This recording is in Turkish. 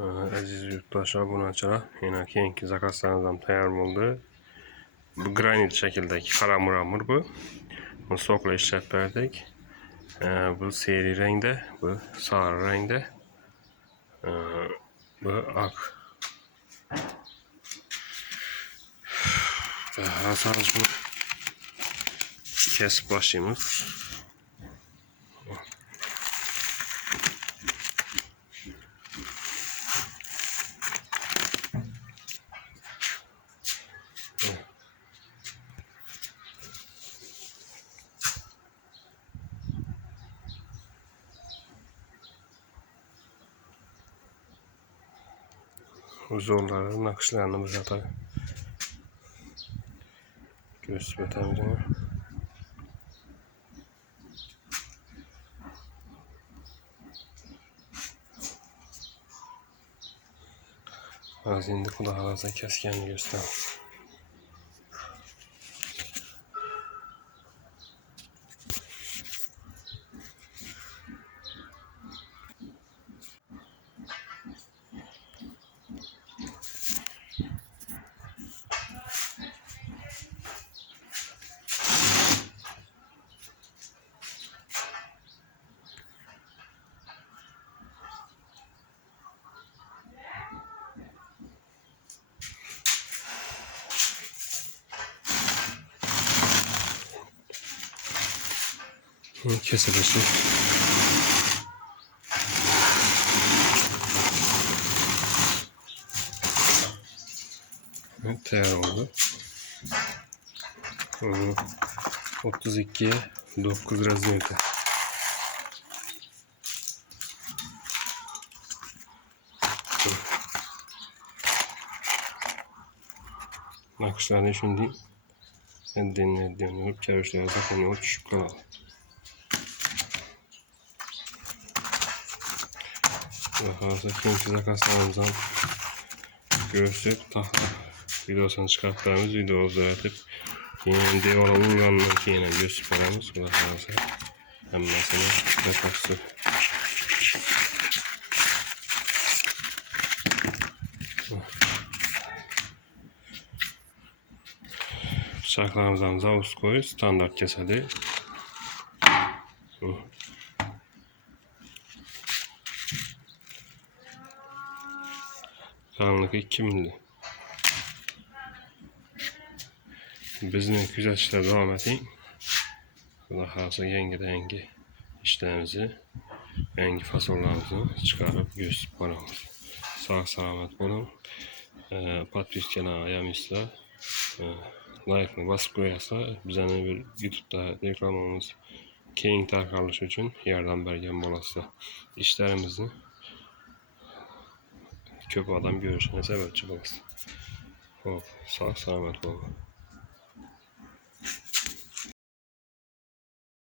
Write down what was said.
Aziz yurttaşlar, bunaçalar yine keyinki zakazlarınızdan tayyor oldu. Bu granit şekildeki kara muramur bu. Bunu sokla işlep verdik. Bu seri renkte, bu sarı renkte. Bu ak. Hasanız bunu kesip başlayımız. Zorları, nakışlarını zaten göstereceğim. Az indi kulağınıza keskenini göster. Kesilişi. Teyar oldu. 32'ye 9 razmeti. Nakışlarını şimdi deniyor, çevirişlerine takılıyor, düşük kanal. Hazır keyifli zakazlarımızdan göğüslük tahta videosunu çıkarttığımız videomuzu öğretip yine devara uygulanmak ki yine gösterimiz. Bu da hazır emmesine zakazı. Bıçaklarımızdan zavuz koyu standart kesedi. Kalınlık 2 milli. Bizning kuzatishda davom eting. Xudo xohlasa yangi ishlarimizni, yangi fasollarimizni chiqarib gösterib boramiz. Sog' salomat bo'ling. Podpiskani ayamaysizlar. Like'ni bosib qo'yasizlar. Bizning YouTube'da reklamamiz keng tarqalishi uchun yordam bergan bo'lasizlar. İşlerimizni ko'p odam görüşüne sebepçi bo'lasiz. Hop, sog' salomat bo'ling.